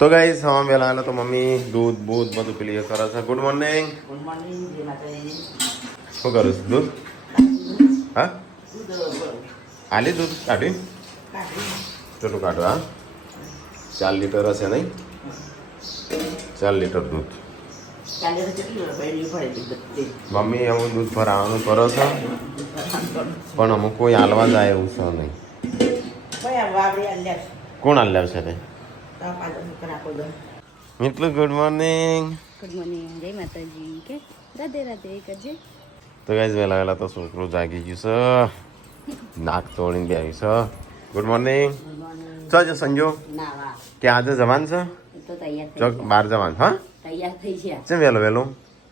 તો ગાઈસ હવા વેલા આલા તો મમ્મી દૂધ બૂધ બધું ક્લિયર કરે છે. Good morning. ગુડ મોર્નિંગ જય માતાજી. શું કરું છું? દૂધ હા આલી દૂધ કાઢી કેટલું કાઢો? હા 4 લીટર હશે નહીં? 4 લીટર દૂધ મમ્મી એવું દૂધ ભરાવાનું કરો છો પણ અમુક કોઈ હાલવા જાય એવું છે નહીં. કોણ હાલ્યા છે તે? મિત્રો ગુડ મોર્નિંગ. ગુડ મોર્નિંગ જય માતાજી. કે રાધે રાધે કરજે. તો ગાઈસ વહેલા વહેલા તો છોકરું જાગી ગયું છે, નાક તોડીને બેઠું છે. Good morning. ચો જો સંજો કે આજે જવાન છે તો તૈયાર ચોક બહાર જવાન? હા તૈયાર થઈ ગયા. છે વહેલો વહેલો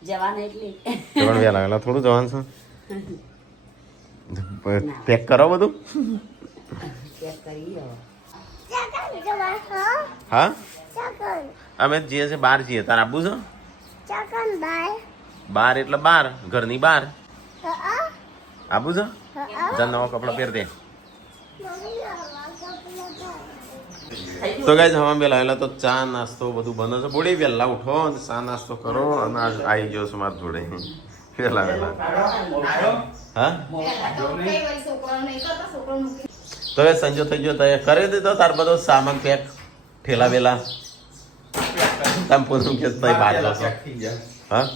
જવાન એટલે પણ વહેલા વહેલા થોડું જવાન છે. પેક કરો બધું. ચેક કરી હા અમે જઈએ છીએ બહાર જઈએ. તાર આબુ છે બહાર એટલે બહાર ઘરની બહાર આબુ છે? જા નવા કપડા પહેર દે. તો ગાઈસ હવા વહેલા વહેલા તો ચા નાસ્તો બધું બને છે. બોડી વહેલા ઉઠો અને ચા નાસ્તો કરો અને આવી ગયો છું મારા જોડે વહેલા વહેલા. હા તો હવે સંજો થઈ ગયો તો કરી દીધો તાર બધો સામાન પેક ઠેલા વેલા તમે પૂછું કે તઈ બહાર જશો? હા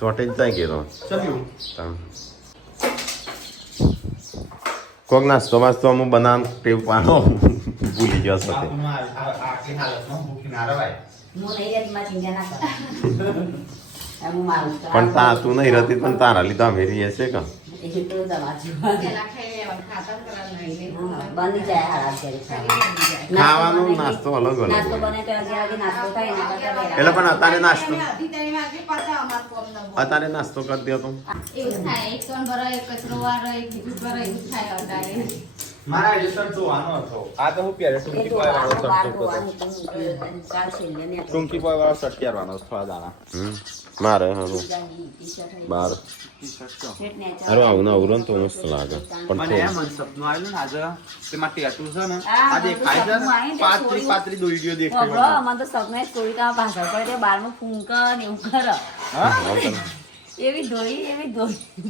ચોટી જ ત્યાં ગયો કોક નાસ્તો માસ્તો અમુક બનાવ ટેવ પાડો ભૂલી ગયો સાથે. હું નહીં માં ચિંતા ના કર. હું મારું પણ તા તું નહીં રહેતી પણ તારા લીધા અમે રહીએ છે કે એ તો દવા બની જાય હારા ખાવાનો નાસ્તો અલગ અલગ નાસ્તો હોય. બને તો 11 વાગે નાસ્તો થાય ને એટલે પણ અત્યારે નાસ્તો અત્યારે નાસ્તો કરી દો તો મારા રેશન જોવાનો હતો. આ તો હું પહેરે ટૂંકી પાય વાળો શર્ટ ટૂંકી પાય વાળો શર્ટ પહેરવાનો થોડા દાણા. મારે હારું બાર અરે આવું ના આવરું તો મસ્ત લાગે પણ મને એમ સપનું આવેલું ને આજે તેમાં ટેટુ છે ને આ દેખાય છે ને પાતળી પાતળી દોરીઓ દેખાય. મને તો સપના સ્ટોરી કા ભાષા પડે 12 ફૂંકન એવું કર એવી દોરી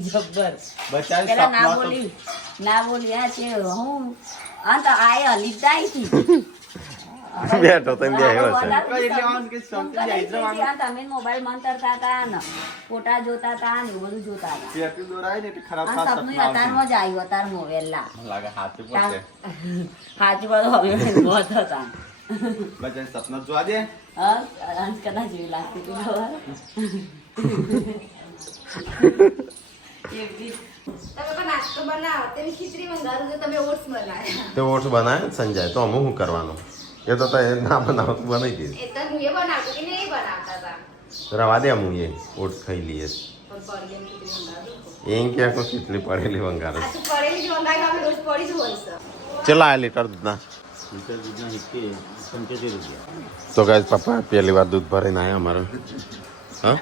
જબ્બર બચારી પેલા ના સપના તો બોલી આ છે હું આ તો આય લીધાઈ થી બેઠો તો એમ બે આવ્યો છે. તમે મોબાઈલ મંતરતા હતા ને ફોટા જોતા હતા ને એવું બધું જોતા હતા. ટેટુ દોરાય ને એટલે ખરાબ આ ખાસ સપનું સપના અતારમાં જ આવ્યું અતારમાં વેલા મને લાગે હાથે પડશે. હાજી બધું હવે મોત હતા બચારી સપના જોવા દે. હા અંશ કદાચ જેવી લાગતી હતી તે ઓટ્સ બનાવે ને સંજય તો અમુક શું કરવાનું? એ તો ના બનાવતું બનાવી દીધું. રવા દે અમુક એ ઓટ્સ ખાઈ લઈએ એમ કે ખીચડી પડેલી વંગારે. ચલો આ લીટર દૂધના તો ગાઈસ પપ્પા પહેલી વાર દૂધ ભરીને આવ્યા અમારે. હા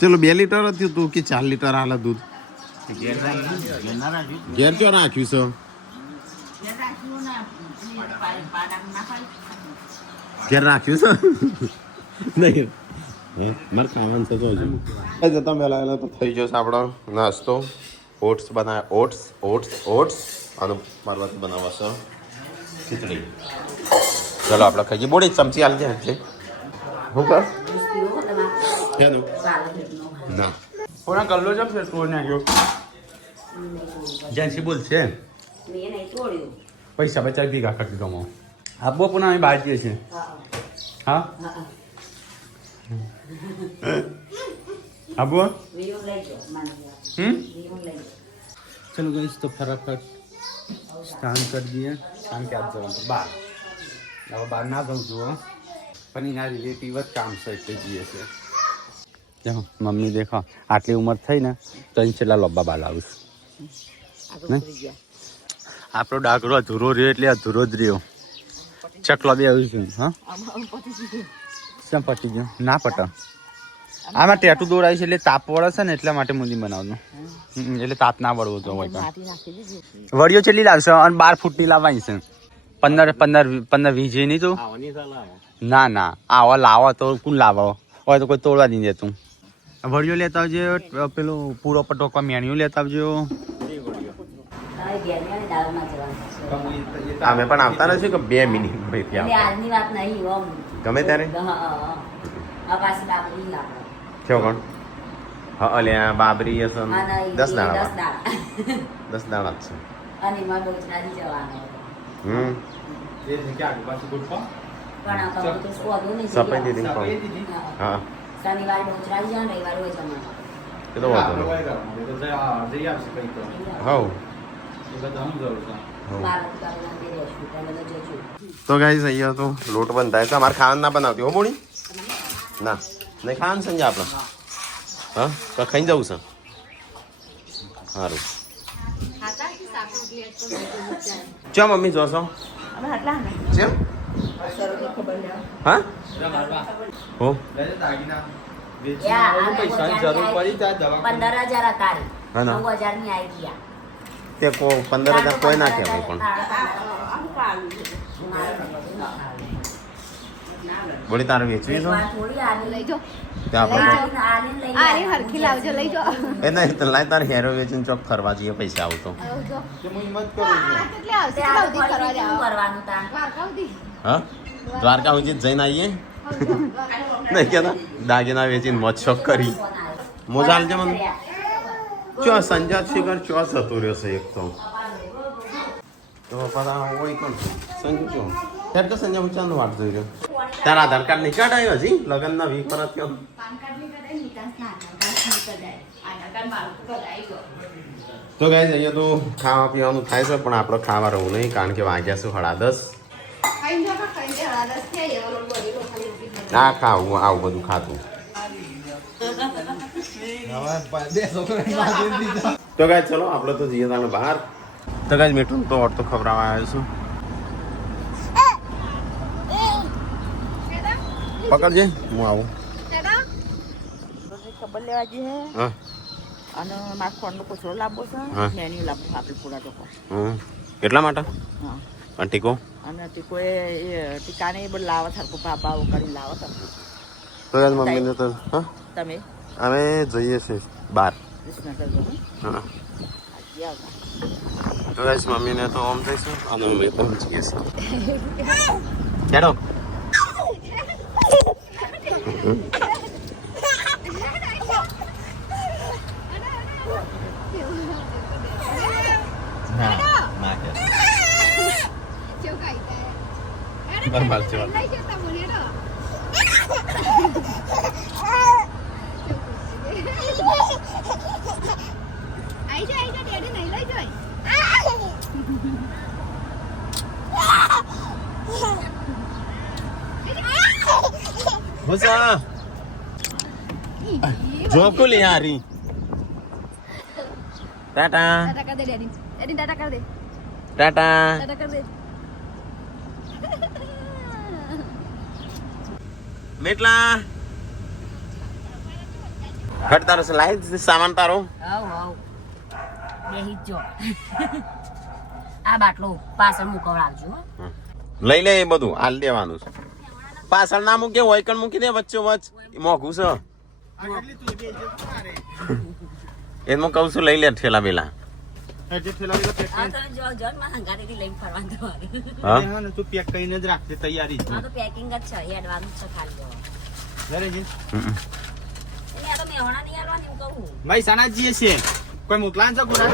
ચલો 2 લીટર હતું તું કે 4 લીટર હાલે દૂધ ઘેર ક્યાં રાખ્યું છે? ઘેર રાખ્યું છે નહીં મારે ખાવાનું છે તો જતા પહેલા તો થઈ જશે આપણો નાસ્તો. ઓટ્સ બનાવે ઓટ્સ અને મારવાથી બનાવશે ખીચડી. ચલો આપણે ખાઈએ. બોડી ચમચી હાલ જાય છે હું કર ના કોના કલ્લો જબ છે તોડ નાખ્યો. જેન્સી બોલ છે પૈસા બચાવી ભેગા કરી ગમો આપો પણ અમે બહાર જઈએ છીએ. હા આપો ચલો ગઈશ તો ફટાફટ સ્નાન કરી દઈએ. કારણ કે આજ જવાનું બહાર હવે બહાર ના જવું જુઓ પણ એના રિલેટિવ જ કામ છે એટલે જઈએ છે. જાઓ મમ્મી દેખો આટલી ઉંમર થઈ ને તો અહીં છેલ્લા લોબા બાલ આવીશ. આપણો ડાકરો અધૂરો રહ્યો એટલે અધૂરો જ રહ્યો. ચકલો બી આવ્યું છે. હા શેમ પટી ગયો ના પટા આમાં ટેટુ દોરાય છે એટલે તાપ વળે છે ને એટલા માટે મુંદી બનાવવાનું એટલે તાપ ના વળવો તો હોય માટી નાખી દીધી વડીઓ કેટલી લાવશે અને 12 ફૂટની લાવવાની છે 15-20 નહીં તો ના આવો લાવો તો કોણ લાવો હોય તો કોઈ તોડવા નહીં દેતું વડીઓ લેતા આવજો પેલું પૂરો પટોકા મેણિયું લેતા આવજો હવે ઘેર ને દાળમાં જવાનું અમે પણ આવતા નથી કે 2 મિનિટ ભાઈ એટલે ત્યાં આજની વાત નહીં ઓમ ગમે ત્યારે આ પાછી બાબરી આપણે છો કોણ હા અલ્યા બાબરી હશે આ નહીં 10 દાડા 10 દાડા 10 દાડા જ છે અને એમાં બહુચરાજી જવાનું હમ પણ આ તો બધું સ્વાદું નહીં સફાઈ દીધી પણ હા શનિવારે બહુચરાજી જવાનું રવિવારે હોય જવાનું એ તો વાંધો નહીં હાઉ 12 વાગ્યા બે દઈશું તમે તો જજો તો ગાઈસ અહીંયા તો લોટ બંધાય છે અમારે ખાવાનું ના બનાવતી હો બોણી ના નહીં ખાવાનું સંજય આપણે હા તો ખાઈ જવું છે સારું ચો મમ્મી જોશો અમે આટલા ને ચેમ સરોની ખબર લે હા હો પૈસાની જરૂર પડી ત્યાં દવા 15,000 હતા હા ના. 9,000 ની આવી ગયા તે 15,000 કોઈ ના કહેવાય પણ આમ કાલું છે બોલી તારે વેચવી છો થોડી આલી લઈ જાઓ ત્યાં આપણે આલી હરખી લાવજો લઈ જાઓ એ નહીં તો લાય તારે હેરો વેચીને ચોક ફરવા જઈએ પૈસા આવતો કરવાનું તા હા દ્વારકા સુધી જઈને આવીએ નહીં કેતા દાગીના વેચીને મોજ શોખ કરી મોજા આલજે મને ચો સંજા શિખર ચો જતો રહ્યો છે એક તો પતા હોય કોણ સંજુ ચો ત્યારે તો સંજા હું ચાંદ વાટ જોઈ રહ્યો તારા આધાર કાર્ડ નહીં કાઢાયો હજી લગ્નના વીક પર થયો તો ગાઈસ અહીંયા તો ખાવા પીવાનું થાય છે પણ આપણે ખાવા રહું નહીં કારણ કે વાગ્યા છે 10:30 ના ખાવું આવું બધું ખાતું તો ગાય ચલો આપણે તો જઈએ તાણે બહાર તો ગાય મીઠું તો ઓર તો ખવડાવવા આવ્યો છું પકડજે હું આવું ખબર લેવા જઈએ હા અને મારા ફોનનો કચરો લાવવો છે હા. મેન્યુ લાવવું આપણે પૂરા ચોખ્ખો હમ કેટલા માટે હા અને ટીકો અને ટીકો એ ટીકાને એ બધું લાવો સરખું પાપા કરી લાવો સરખું તો ગાય મમ્મીને તો હા તમે અમે જઈએ છીએ બહાર વિસનગર જજો હા આજે આવતા તો ગાઈસ મમ્મીને તો આમ જઈશું અને અમે પહોંચીએ છીએ ચાલો હા ના કે બરાબર છે હોસા જોબ को ले आ रही टाटा टाटा મેટલા ઘટ તારો છે લાઈ સામાન તારો હાવ બેહી જ જો આ બાટલો પાછળ મૂકવડાવજો હો. લઈ લે એ બધું હાલ દેવાનું છે પાછળ ના મૂકે હોય કણ મૂકી દે વચ્ચે વચ્ચ મોઘું છે એમાં કહું છું લઈ લે ઠેલા બેલા આ તમે જો જો માં હંગારેથી લઈને ફરવાનું તમારે તું પેક કરીને જ રાખજે તૈયારી આ તો પેકિંગ જ છે એડવાન્સ છે ખાલી જો એટલે આ તો મેહોણા નહીં આલવાની હું કહું ભાઈ સાના જઈએ છે કોઈ મોકલાન છે ગુરા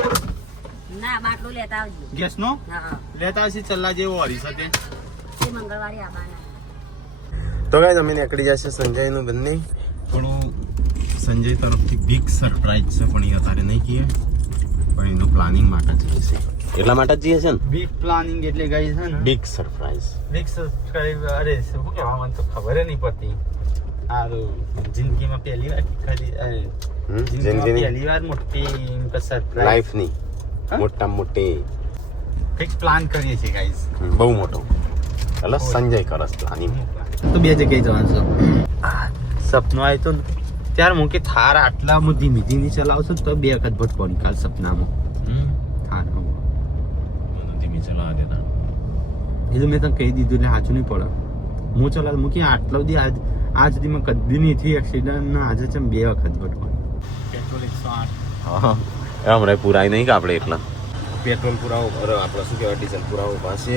ના બાટલો લેતા આવજો ગેસ નો હા લેતા આવશે ચલ્લા જેવો હરી સાથે એ મંગળવારે આવવાના તો ગાઈસ અમે નીકળી જશે સંજયનું બંને થોડું સંજય તરફથી બિગ સરપ્રાઈઝ છે પણ એ અત્યારે નહીં કહીએ પણ એનું પ્લાનિંગ માટે જ છે એટલા માટે જ જઈએ છે ને બિગ પ્લાનિંગ એટલે ગઈ છે ને બિગ સરપ્રાઈઝ બિગ સબસ્ક્રાઇબ અરે શું કહેવા મને તો ખબર નહીં પડતી આરું જિંદગીમાં પહેલી વાર ખરી જિંદગીમાં પહેલી વાર મોટી સરપ્રાઈઝ લાઈફની મોટા મોટી કંઈક પ્લાન કરીએ છીએ ગાઈઝ બહુ મોટો એટલે સંજય કરસ પ્લાનિંગ તો બે જગ્યાએ જવાનું છે સપનું આવ્યું હતું ને ત્યારે હું કે થાર આટલા હું ધીમી ધીમી ચલાવશો તો 2 વખત ભટકો નિકાલ સપનામાં થાર ધીમી ચલાવા દેતા એ તો મેં તને કહી દીધું એટલે સાચું નહીં પડે હું ચલાવ મૂકી આટલા સુધી આજ સુધીમાં કદી નહીં થઈ એક્સિડન્ટ ને આજે છે 2 વખત ભટકો પેટ્રોલ 108 હા હમણાં પુરાય નહીં કે આપણે એટલા પેટ્રોલ પુરાવો આપણે શું કહેવાય ડીઝલ પુરાવો પાસે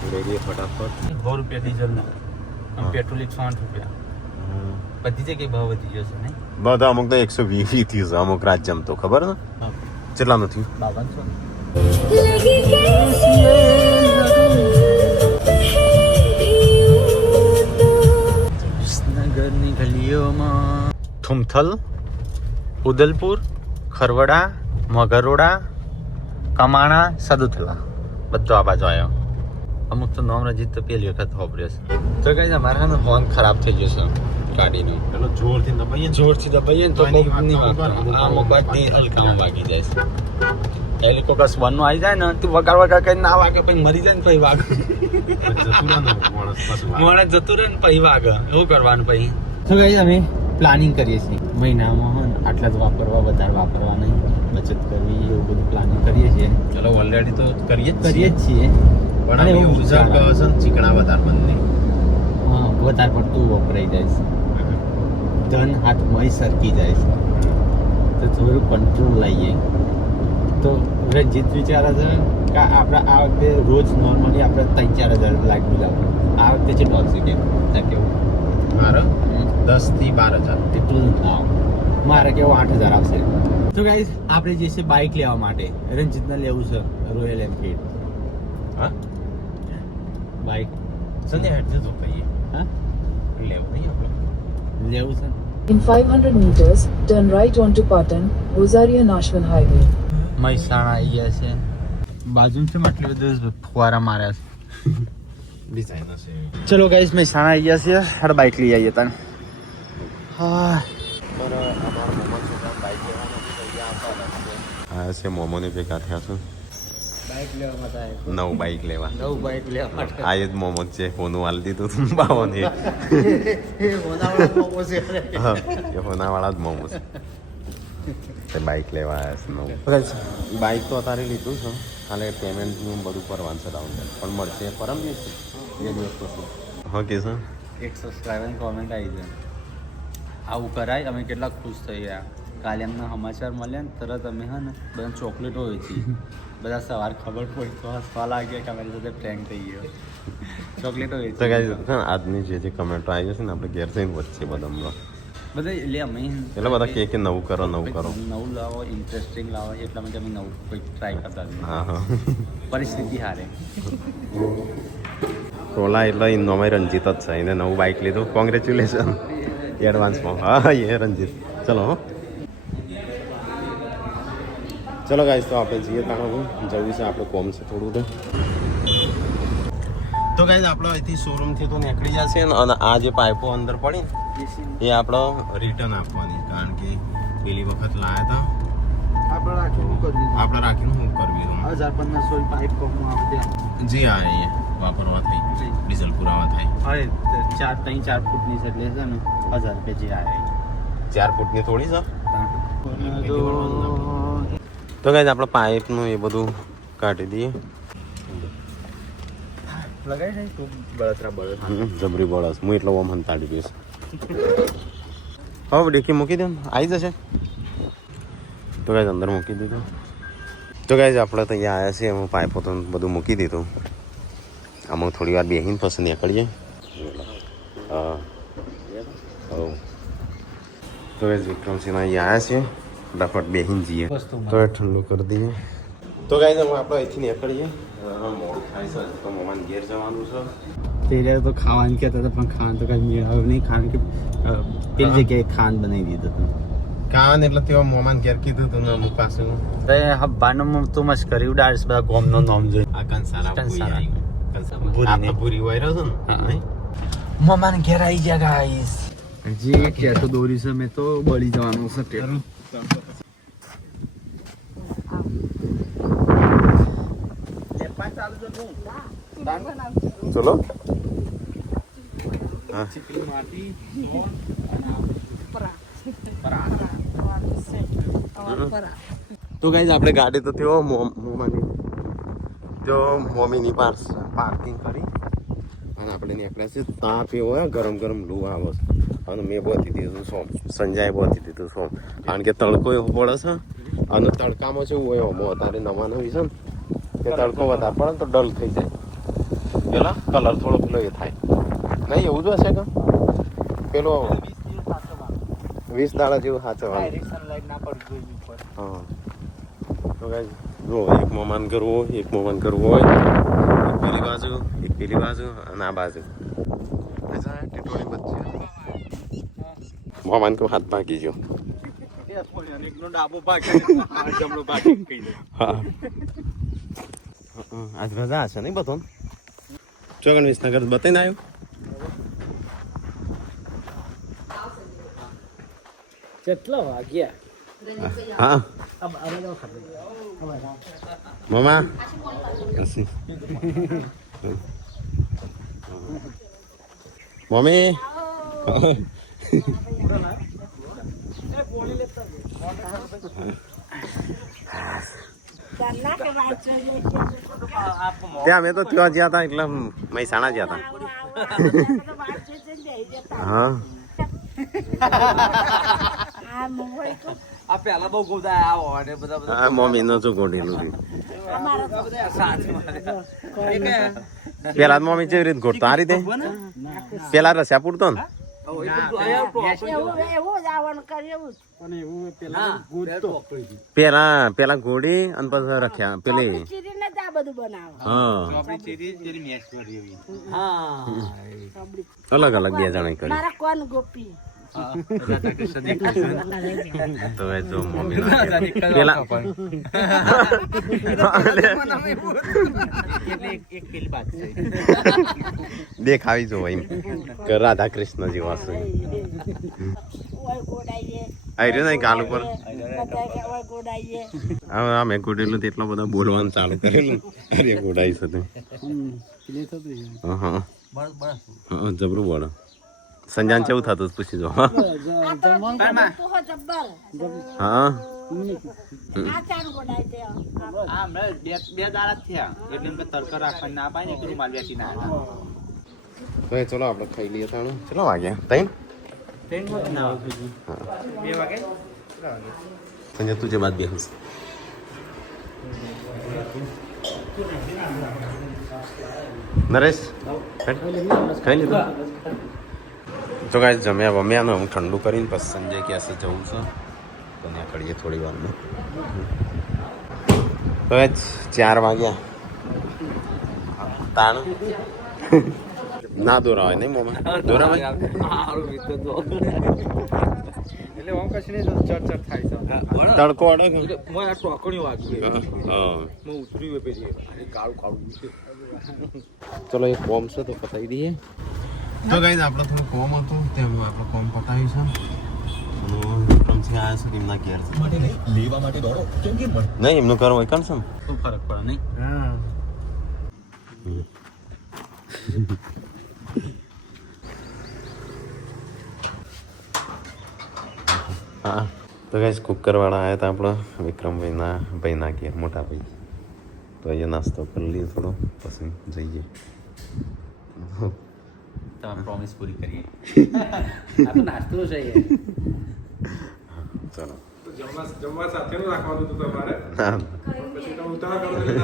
પૂરાઈ દઈએ ફટાફટ 100 રૂપિયા ડીઝલનો પેટ્રોલ 108 રૂપિયા બધી જગ્યાએ ભાવ વધી ગયો છે નહીં બધા અમુક તો 120 થયું છે અમુક રાજ્યમાં તો ખબર ને કેટલાનું થયું 5200 નગરની ગલીઓમાં થુમથલ ઉદલપુર ખરવડા મગરોડા કમાણા સદુથલા બધો આ બાજુ આવ્યો અમુક તો નોમ રજીત તો પહેલી વખત વાપર્યો છે તો કઈ અમારા હોર્ન ખરાબ થઈ ગયો છે ગાડીનું પેલો જોરથી દબાઈએ ને તો નહીં વાગતો આ મોબાઈલ હલકામાં વાગી જાય છે હેલિકોપ્ટર વનનું આવી જાય ને તું વગાડ કઈ ના વાગે પછી મરી જાય ને પછી વાગે મોડે જતું રહે ને પછી વાગે એવું કરવાનું પછી તો કઈ અમે પ્લાનિંગ કરીએ છીએ મહિનામાં આટલા જ વાપરવા વધારે વાપરવા નહીં બચત કરવી એવું બધું પ્લાનિંગ કરીએ છીએ ચલો ઓલરેડી તો કરીએ જ જ છીએ પણ એવું ઉર્જા કહે છે ને ચીકણા વધારે બંને હા વધારે પડતું વપરાઈ જાય છે ધન હાથમાં સરકી જાય છે તો થોડું કંટ્રોલ લાવીએ તો રંજીત વિચારે છે કે આપણે આ વખતે રોજ નોર્મલી આપણે 3-4 હજાર લાખ બિલ આવે આ વખતે છે ડોલસી કે કેવું મારે 10 થી 12 હજાર એટલું ના મારે કેવું 8 હજાર આવશે તો ગાઈસ આપણે જે છે બાઇક લેવા માટે રંજીતને લેવું છે રોયલ એનફિલ્ડ હા બાઇક સંજય હેડ જો કહીએ હા લેવું નહીં આપણે લેવું છે In 500 meters, turn right onto Patan, Rosario National Highway. Mehsana આવી ગયા છે બાજુમાં છે આટલી બધું ફુવારા માર્યા છે ડિઝાઇન હશે ચલો ગાઈસ મહેસાણા આવી ગયા છે હાડ બાઇક લઈ આવીએ તને હા પર અમારા મોમન છોકરા બાઇક લેવાના છે અહીંયા આવતા હા છે મોમોને ભેગા થયા છું બાઇક લેવા માટે નવું બાઇક લેવા નવું બાઇક લેવા માટે આ જ મોમો છે હોનું હાલ દીધું તું બાવન એ હા એ હોનાવાળા જ મોમો છે તે બાઇક લેવા આવ્યા છે નવું બાઇક તો અત્યારે લીધું છે હાલે પેમેન્ટનું બધું કરવાનું છે ડાઉન પણ મળશે પરમ દિવસ બે દિવસ પછી હા કે સર એક સબસ્ક્રાઈબરની કોમેન્ટ આવી છે આવું કરાય અમે કેટલા ખુશ થઈ ગયા કાલે એમના સમાચાર મળ્યા ને તરત અમે હા ને બધા ચોકલેટો હોય છે બધા સવાર ખબર પડી તો હસવા લાગ્યા કે અમારી સાથે પ્રેન્ક થઈ ગયો ચોકલેટો હોય તો કાંઈ આજની જે કમેન્ટો આવી છે ને આપણે ઘેર થઈને વચ્ચે બધા હમણાં બધા એટલે અમે એટલે બધા કે નવું કરો નવું કરો નવું લાવો ઇન્ટરેસ્ટિંગ લાવો એટલા માટે અમે નવું કંઈક ટ્રાય કરતા હતા. હા હા પરિસ્થિતિ હારે ટોલા એટલે ઇન્દોમાં રંજીત જ છે એને નવું બાઇક લીધું કોંગ્રેચ્યુલેશન એડવાન્સમાં હા એ રંજીત ચલો હો ચલો ગાઈસ તો આપણે જઈએ તાણ જવું છે આપણે કોમ છે થોડું તો ગાઈસ આપણે અહીંથી શોરૂમથી તો નીકળી જશે ને અને આ જે પાઇપો અંદર પડી ને એ આપણો રિટર્ન આપવાની કારણ કે પેલી વખત લાયા હતા આપણે રાખીને શું કરવી 1500 પાઇપ કોમમાં આપે જે આ અહીંયા વાપરવા થઈ ડીઝલ પુરાવા થાય હવે 4 ફૂટની છે એટલે છે ને 1000 રૂપિયા જે આવે 4 ફૂટની થોડી છે તો ગાઈસ આપણે પાઇપનું એ બધું કાઢી દઈએ લગાઈ જાય તું બળતરા બળે જબરી બળસ હું એટલો ઓમ હંતાડી દઈશ હવે ડેકી મૂકી દે આવી જશે તો ગાઈસ અંદર મૂકી દીધું તો ગાઈસ આપણે તો અહીંયા આવ્યા છીએ એમાં પાઇપો તો બધું મૂકી દીધું આમાં થોડી વાર બેસીને પછી નીકળીએ હા તો ગાઈસ વિક્રમસિંહ અહીંયા આવ્યા છીએ ફટાફટ બેસીને જઈએ તો એ ઠંડુ કરી દઈએ તો ગાઈસ હવે આપણે અહીંથી નીકળીએ મોડું થાય છે તો મમ્માને ઘેર જવાનું છે તે તો ખાવાનું કહેતા હતા પણ ખાવાનું તો કઈ હવે નહીં ખાવાનું કે પેલી જગ્યાએ ખાન બનાવી દીધું હતું કાન એટલે તેઓ મોમાન ઘેર કીધું તું ને અમુક પાસેનું તો બાનો તું મસ્કરી ઉડાડીશ બધા ગોમનો નામ જોઈ આ કંસારા કંસારા. આપણે પૂરી હોય રહ્યો છે ને મમ્માને ઘેર આવી ગયા ગાઈસ જે ટેટો દોરી છે મેં તો બળી જવાનું છે ટેટો ચલો તો ગાઈઝ આપણે ગાડી તો તેઓ મોમાની જો મોમીની પાર્કિંગ કરી અને આપણે નીકળ્યા છે. તાપ એવો હોય ગરમ ગરમ લૂ આવે છે અને મેં બોતી દીધું સોમ, સંજયે બોતી દીધું સોમ, કારણ કે તડકો એવો પડે છે અને તડકામાં છે એવું હોય અત્યારે નવા નવી છે ને કે તડકો વધારે પડે તો ડલ થઈ જાય, પેલા કલર થોડો પેલો એ થાય નહીં, એવું જ હશે કે પેલો 20 દાડા જેવું સાચવવાનું. હા તો ગાઈઝ જો એક મોમાન કરવું હોય, એક મોમાન કરવું હોય, એક પેલી બાજુ એક પેલી બાજુ અને આ બાજુ ટીટોળી બચ્ચી મોમાન તો હાથ ભાગી ગયો. હા આજ મજા હશે નહીં બધો ચોગન વિસનગર બતાવીને આવ્યો. કેટલા વાગ્યા? હા મામા મમ્મી ત્યાં અમે તો ત્યાં ગયા હતા એટલે મહેસાણા ગયા હતા. હા આ પેલા બહુ ગોદા આવો અને બધા હા મમ્મી નો શું ગોઠેલું પેલા મમ્મી કેવી રીતે ગોઠતો આ રીતે પેલા રસ્યા પૂરતો ને પેલા ઘોડી અને પછી રખ્યા પેલી અલગ અલગ બે જણા કરી તો જો મમ્મી પેલા દેખાવી જો એમ કે રાધા કૃષ્ણ જેવા છે. આવી રહ્યો ને ગાલ ઉપર હવે અમે ગોડેલું તો એટલો બધો બોલવાનું ચાલુ કરેલું અરે ગોડાઈ છે હા જબરું બોલો. સંજાન કેવું થતું પૂછી જો. હા બે દાડા થયા એટલે તડકા રાખવા ના પાય ને એટલું માલ વેચી ના તો ચલો આપણે ખાઈ લઈએ તાણું. ચલો વાગ્યા તઈ 2 વાગે સંજય તુજે બાદ બેહું નરેશ ખાઈ લીધું. તો કાંઈ જમ્યા વમ્યા ને હું ઠંડુ કરીને પછી સંજય ક્યાંથી જવું છે તો ત્યાં કરીએ થોડી વારમાં. તો 4 વાગ્યા તાણ ના દોરાવાય નહીં મોમાં દોરાવાય એટલે આમ કશું નહીં ચડ થાય છે તડકો અડે મને આ ટોકણી વાગ્યું હા હું ઉતર્યું પછી કાળું કાળું. ચલો એક કોમ છે તો પતાવી દઈએ. તો ગાઈઝ આપણે થોડું કોમ હતું તેમાં આપણે કોમ પતાવ્યું છે અને વિક્રમસિંહ આવ્યા છે એમના ઘેર છે લેવા માટે દોડો નહીં એમનું ઘર હોય કણ છે શું ફરક પડે નહીં? હા તો ગાઈઝ કુકરવાળા આવ્યા હતા આપણા ભાઈના ઘેર મોટા ભાઈ તો અહીંયા નાસ્તો કરી લઈએ થોડો પછી જઈએ. પ્રોમિસ પૂરી કરીએ. આ તો નાસ્તો છે ચલો જમવા સાથેનું રાખવાનું હતું તમારે હા પછી તમે ઉતાવળ કરો એટલે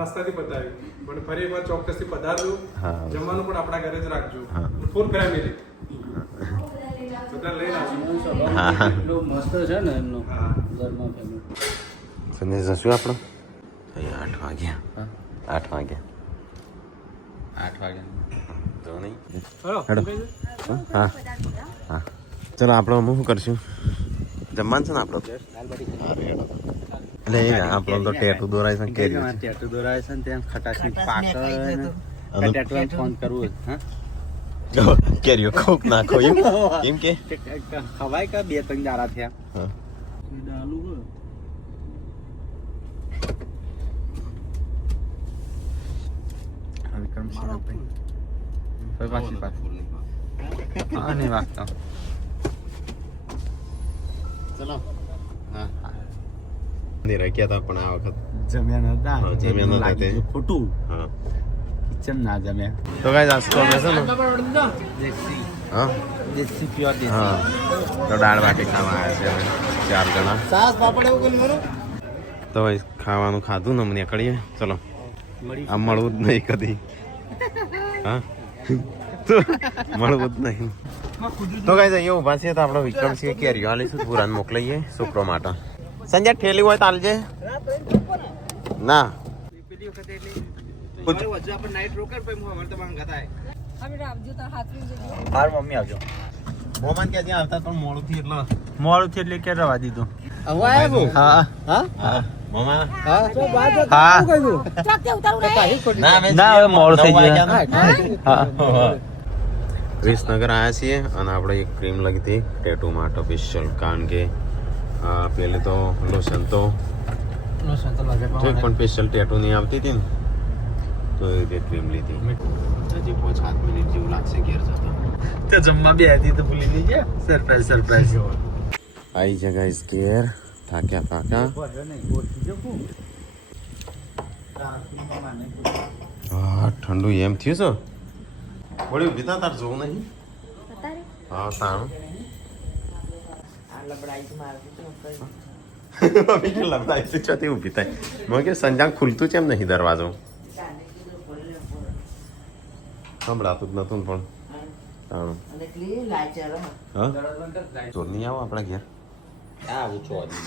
નાસ્તાથી પતાવ્યું પણ ફરી એકવાર ચોક્કસથી પધારજો. હા. જમવાનું પણ આપણા ઘરે જ રાખજો. હા. ફૂલ ફેમિલી બધા લઈને આવજો. હા એટલું મસ્ત છે ને એમનો હા. ઘરમાં ફેમિલી. સંજય જશું આપણે અહીંયા 8 વાગ્યા 8 વાગ્યા 8 વાગે તો નહીં હેલો, હેડો હા હા ચલો આપણે શું કરશું જમવાનું છે ને આપણે એટલે આપણો તો ટેટુ દોરાય છે કે ટેટુ દોરાય છે ને ત્યાં ખટાશની પાક ફોન કરવું હા કેરીઓ કોક નાખો એમ કે ખવાય કે 2-3 દાડા થયા. હા હા નહીં વાગતા ચલો હા મંદિરે ગયા હતા પણ આ વખત જમ્યા નતા હા, જમ્યા નતા લાગી તે. ગયું ખોટું હા કિચન ના જમ્યા તો ગાઈસ આજ તો અમે છે ને દેશી હા દેશી પ્યોર દેશી હા તો દાળ બાટી ખાવા આવ્યા છે અમે 4 જણા સાસ પાપડ એવું કરી મારો તો ભાઈ ખાવાનું ખાધું ને અમે નીકળીએ ચલો આ મળવું જ નહીં કદી હા તો મળવું જ નહીં તો ગાઈસ અહીંયા ઊભા છીએ તો આપણે વિક્રમસિંહ કેરીઓ આલીશું પુરાણ મોકલાઈએ છોકરો માટે સંજય ઠેલી હોય તો આલજે ના હાર મમ્મી આવજો મોમાન કે ત્યાં આવતા પણ મોડું થી એટલે મોડું થી એટલે કે રવા દીધું હા મોમા હા ના હવે મોડું થઈ ગયું વિસનગર આવ્યા છીએ અને આપણે એક ક્રીમ લગી હતી ટેટુ માટે સ્પેશિયલ કારણ કે પેલી તો લોશન તો જો પણ સ્પેશિયલ ટેટુ નહીં આવતી હતી ને તો એ રીતે ક્રીમ લીધી હજી 5-7 મિનિટ જેવું લાગશે ઘેર જતા તો જમવા બે હતી તો ભૂલી નહીં ગયા સરપ્રાઈઝ આવી છે ગાઈસ ઘેર થાક્યા પાક્યા હા ઠંડુ એમ થયું છે વળી ઊભી થા તાર જોવું નહીં હા તાણું આ લબડાઈ મારતી તો કઈ મમ્મી કે લંબાઈ છે છતી ઊભી થાય મને કે સંજાંગ ખુલતું છે એમ નહીં દરવાજો સંભળાતું જ નતું ને પણ તાણું અને એટલી લાચર હા ચોર નહીં આવો આપણા ઘેર આવું ચોદી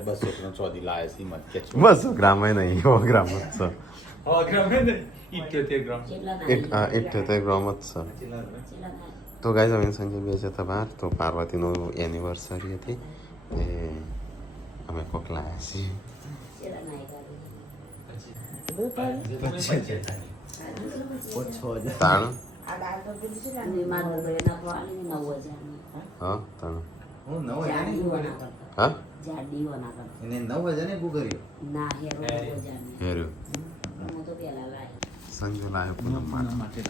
200 ચોદી લાવે છે મત કે 200 ગ્રામ નહીં 100 ગ્રામ જ છે 78 ગ્રામ 78 ગ્રામ જ છે તો ગાઈઝ અમે સંજય બે જતા બહાર તો પાર્વતીનો એનિવર્સરી હતી એ અમે કોક લાયા છીએ તાણું હા તાણું હા હેર્યું સંજય લાયો પૂનમ માટે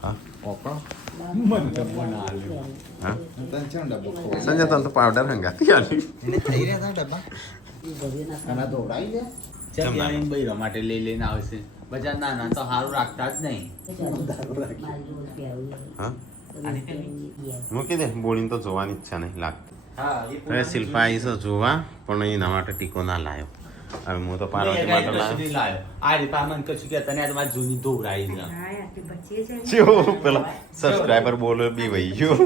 હા હા સંજય તને તો પાવડર હંગાતી આલી બૈરા માટે લઈ લઈને આવશે બધા નાના તો સારું રાખતા જ નહીં હા મૂકી દે બોડીને તો જોવાની ઈચ્છા નહીં લાગતી હા હવે શિલ્પા આવી છે જોવા પણ એના માટે ટીકો ના લાયો હવે હું તો પાર્વતી માટે લાયો આ રીતે મને કશું કે તને તમારી જૂની ધોવરાઈ છે જો પેલા સબસ્ક્રાઇબર બોલો બી વહી ગયો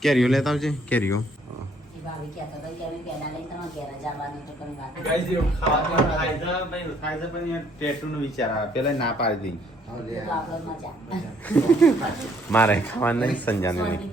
કેરીઓ લેતા આવજે કેરીઓ વિચાર આવે પેલા ના પાડી મારે ખાવા નહીં સંજાને નહીં